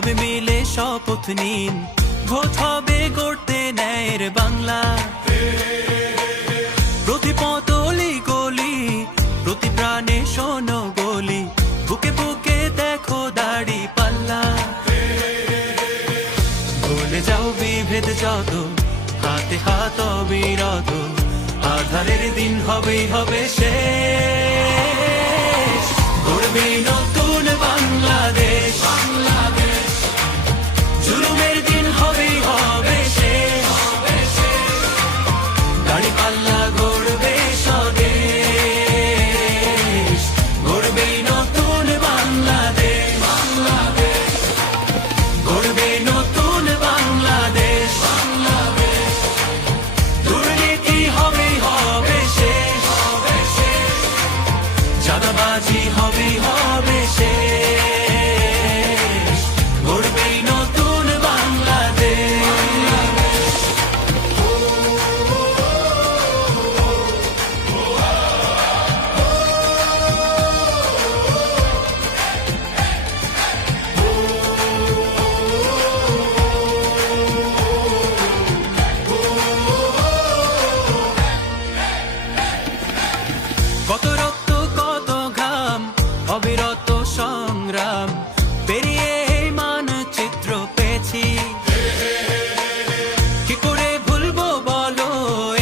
সবে মিলে শপথ নিন, ভোট হবে গড়তে ন্যায়ের বাংলা। প্রতি পতলি গলি, প্রতি প্রাণে শোনো বলি, বুকে বুকে দেখো দাড়ি পাল্লা। ভুলে যাও বিভেদ যত, হাতে হাত অবিরত, আধারের দিন হবেই হবে শেষ। গড়বে নতুন বাংলাদেশ, জুলুমের দিন হবেই হবে শেষ। দাড়ি পাল্লা গড়বে স্বদেশ, গড়বে নতুন বাংলাদেশ, গড়বে নতুন বাংলাদেশ। দুর্নীতি হবেই হবে শেষ, চাঁদাবাজি হবেই হবে শেষ। গড়বে নতুন বাংলাদেশ। কত রক্ত কত ঘাম, অবিরত সংগ্রাম পেরিয়ে এই মানচিত্র পেয়েছি। কি করে ভুলবো বলো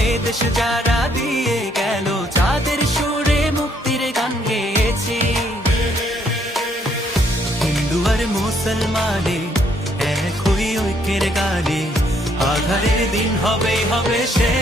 এ দেশ যারা দিয়ে গেল, যাদের সুরে মুক্তির গান গেয়েছি। হিন্দু আর মুসলমানে এক হই ঐক্যের গানে, আধারের দিন হবেই হবে শেষ।